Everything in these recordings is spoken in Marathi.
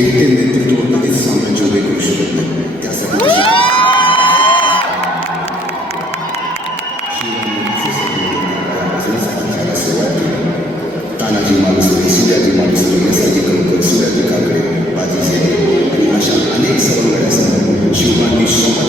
एकटे नेतृत्व कधीच साम्राज्य उभे करू शकत नाही. त्यासाठी तानाजी मालुसरे, सूर्याजी मालुसरे, यसाजी कणकर, सूर्याजी काकडे, बाजी सेने आणि अशा अनेक सवंगड्यासमोर शिवबांनी शपथ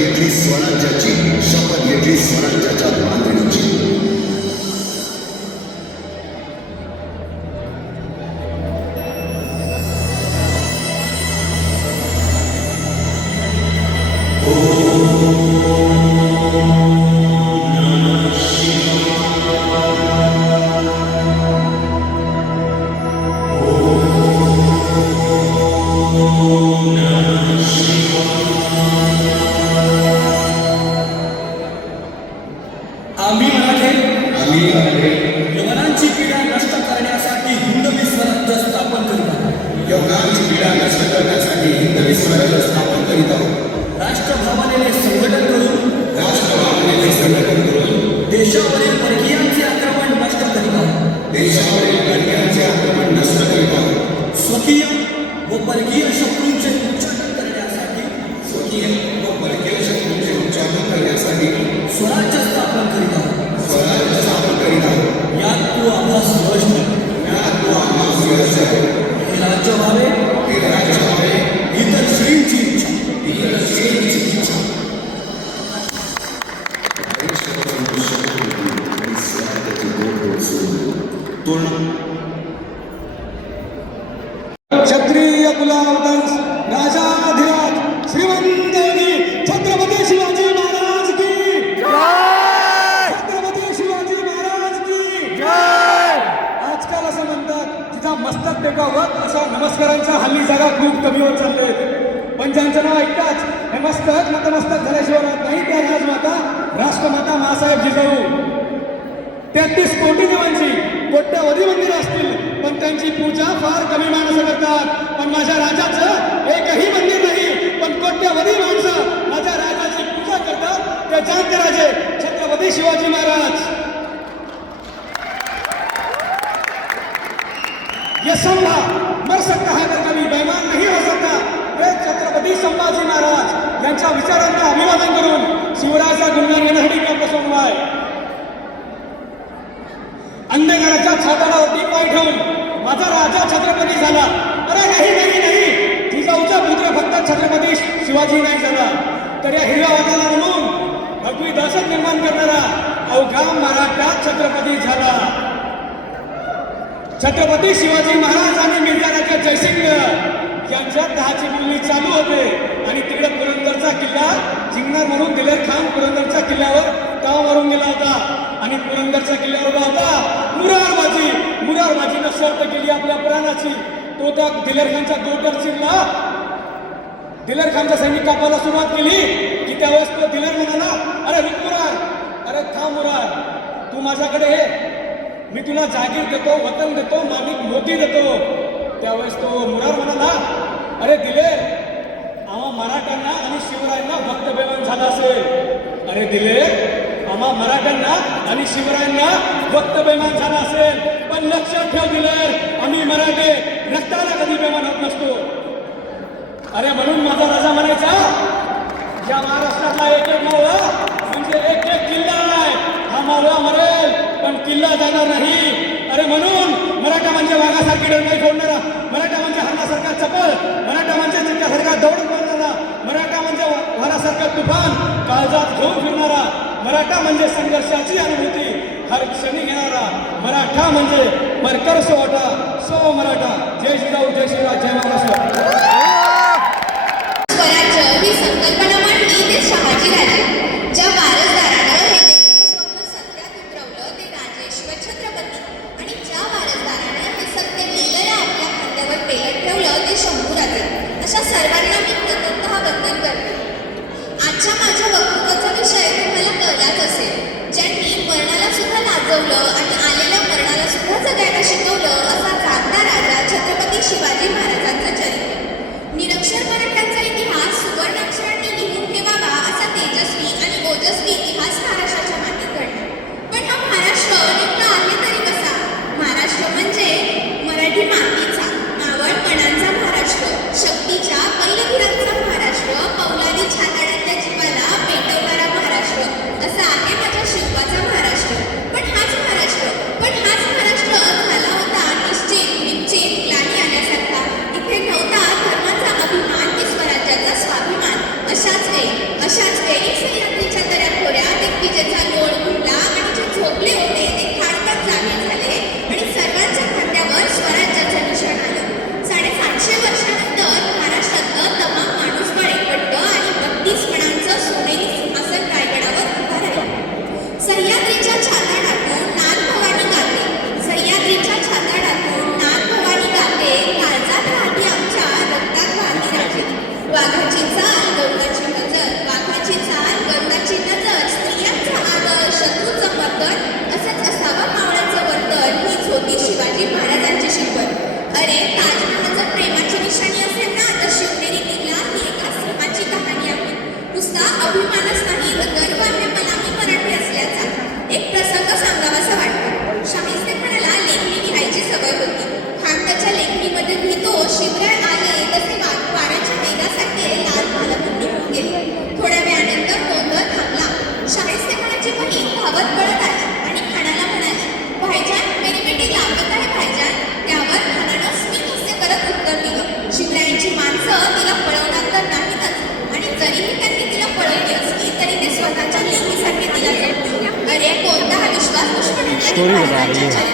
घेतली स्वराज्याची, शपथ घेतली स्वराज्याच्या बांधणीची. यवनांची पीडा नष्ट करण्यासाठी हिंदवी स्वराज्य स्थापन करीत आहोत. यवनांची पीडा नष्ट करण्यासाठी हिंदवी स्वराज्य स्थापन करीत आहोत. राष्ट्रभावनेने संघटन करून देशावरील परकीयांचे आक्रमण नष्ट करीत आहोत. देशावरील परकीयांचे आक्रमण नष्ट करीत आहोत. स्वकीय व परकीय शत्रूंचे उच्चाटन करण्यासाठी स्वराज्य स्थापन करीत आहोत. यात तू आम्हाला सुरज हे राज्य व्हावे, इतर श्रींची इच्छा. क्षत्रिय कुलावतंस राजाधिराज श्रीमंत योगी छत्रपती शिवाजी महाराज की जय. छत्रपती शिवाजी महाराज की जय. आजकाल असं म्हणतात तिचा मस्तक टेकावत अशा नमस्कारांच्या हल्ली जागा खूप कमी होत चालले. पण ज्यांचं नाव ऐकताच हे मस्तक नतमस्तक झाल्याशिवाय राहत नाही त्या राजमाता राष्ट्रमाता मासाहेब जिजाऊ 33 कोटी देवांची कोट्यावधी मंदिरं असतील पण त्यांची पूजा फार कमी माणसं करतात. पण माझ्या राजाचं एकही मंदिर नाही पण कोट्यावधी माणसं माझ्या राजाची पूजा करतात. ते जानते राजे छत्रपती शिवाजी महाराज. ये संभा मर सकता है पर कभी बेईमान नहीं हो सकता. हे छत्रपती संभाजी महाराज यांच्या विचारांना अभिवादन करून शिवरायाचा गुणगान घेण्यासाठी मी आपलं सोडवाय. अंधकाराच्या छाताडावरती पाय ठेवून माझा राजा छत्रपती झाला. अरे नाही, जिजाऊचा पुत्र फक्त छत्रपती शिवाजी नाही झाला तर या हिरव्या वाटाला म्हणून भगवी दहशत निर्माण करणारा अवघा मराठा छत्रपती झाला. छत्रपती शिवाजी महाराज आणि मिर्झा राजा जयसिंग यांच्यात 10ची बोलणी चालू होते आणि तिकडे पुरंदरचा किल्ला जिंकणार म्हणून दिलेर खान पुरंदरच्या किल्ल्यावर ताव मारून गेला होता आणि पुरंदरच्या किल्ल्यावर उभा होता मुरारबाजीनं शर्त केली आपल्या प्राणाची. तो त्या दिलेर खानच्या गोटर चिरला. दिलेर खानच्या सैनिक कापायला सुरुवात केली की त्यावेळेस तो दिलेर म्हणाला, अरे रुक मुरार, अरे थांब मुरार, तू माझ्याकडे ये, मी तुला जागीर देतो, वतन देतो, माणिक मोती देतो. त्यावेळेस तो मुरार म्हणाला, अरे दिलेर, आम्हा मराठ्यांना आणि शिवरायांना भक्त बेमान झाला असेल. अरे दिलेर, आम्हा मराठ्यांना आणि शिवरायांना भक्त बेमान झाला असेल पण लक्षात ठेव दिलेर, आम्ही मराठे रक्ताला कधी बेमान होत नसतो. अरे म्हणून माझा राजा म्हणायचा, या महाराष्ट्रातला एक मावळा म्हणजे एक किल्ला आहे. हा मावळा मरेल पण किल्ला जाणार नाही. अरे म्हणून मराठा म्हणजे वाघासारखी डरकाई फोडणारा, मराठा म्हणजे हरणासारखा चपळ, मराठा म्हणजे चित्त्यासारखा दौड मारणारा, मराठा म्हणजे वारासारखा तुफान काळजात घेऊन फिरणारा, मराठा म्हणजे संघर्षाची अनुभूती हर क्षणी घेणारा, मराठा म्हणजे परकर सोवटा सो मराठा. जय जिजाऊ, जय शिवराय, जय महाराष्ट्र. स्वराज्य ही संकल्पना मांडली ते शहाजीराजे. ज्या वारसदारानं हे देखील स्वप्न सत्यात उतरवलं ते राजेश्वर छत्रपती आणि ज्या वारसदारानं हे सत्य लिहिलं आपल्या खांद्यावर पेलत ठेवलं ते शंभूराजे. अशा सर्वांना मी कृतज्ञता वंदन करते. आजच्या माझ्या वक्तव्याचा विषय तुम्हाला कळलाच असेल. ज्यांनी मरणाला सुद्धा लाजवलं आणि आलेल्या मरणाला सुद्धा जगायला शिकवलं असा जागता राजा छत्रपती शिवाजी महाराजांचं चरित्र.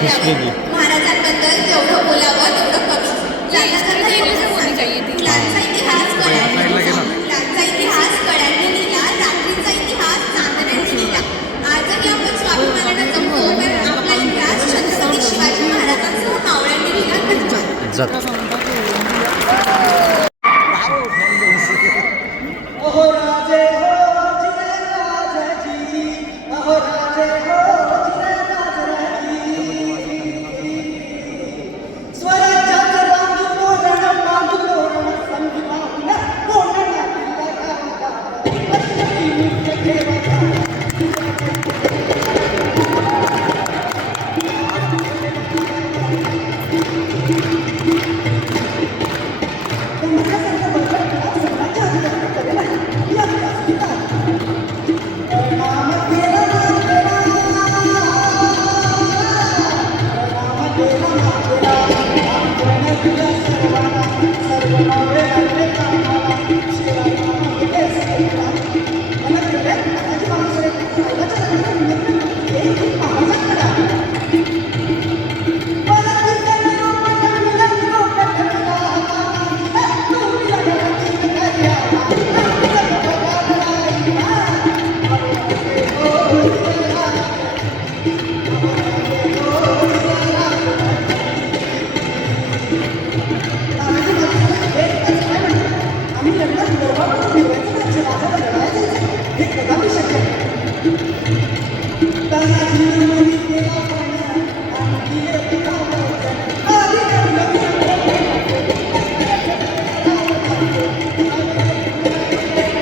द्यावे. महाराजांबद्दल जेवढं बोलावं तेवढं कमी. मुलांचा इतिहास कड्यांनी लिहिला, रात्रीचा इतिहास चांदण्याने लिहिला. आजही आपण स्वाभिमानानं जगतो कारण आपला इतिहास छत्रपती शिवाजी महाराजांसह मावळ्यांनी लिहिला नसतो. अहो राजे हो जिने राजाची, अहो राजे हो जिने राजाची. स्वराज्याचं बांधू तोरण संविधान कोणाला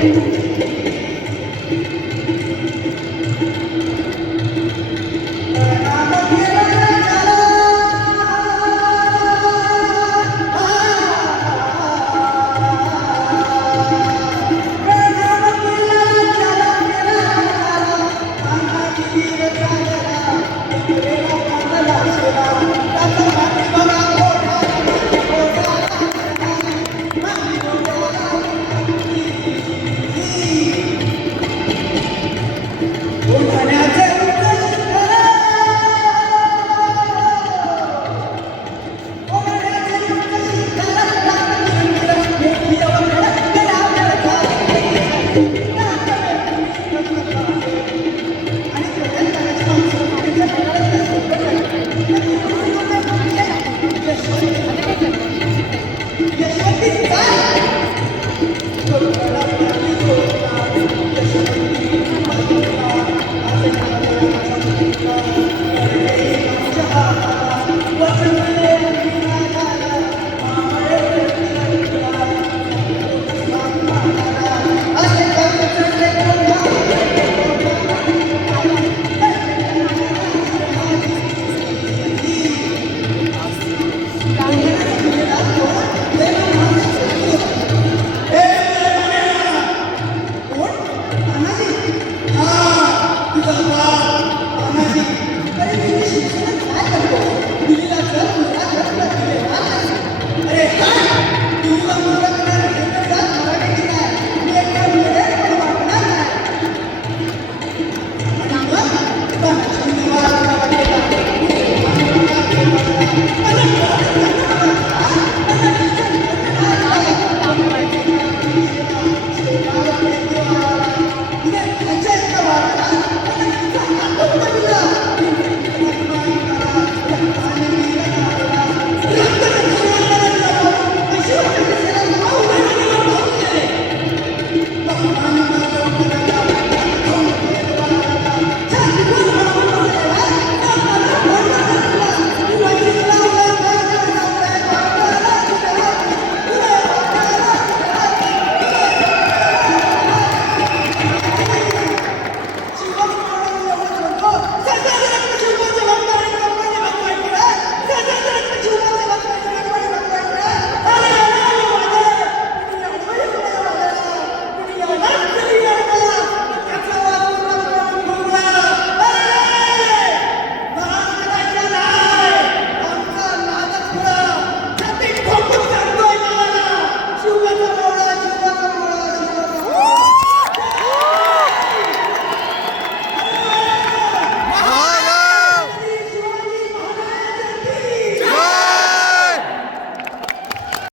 Thank you.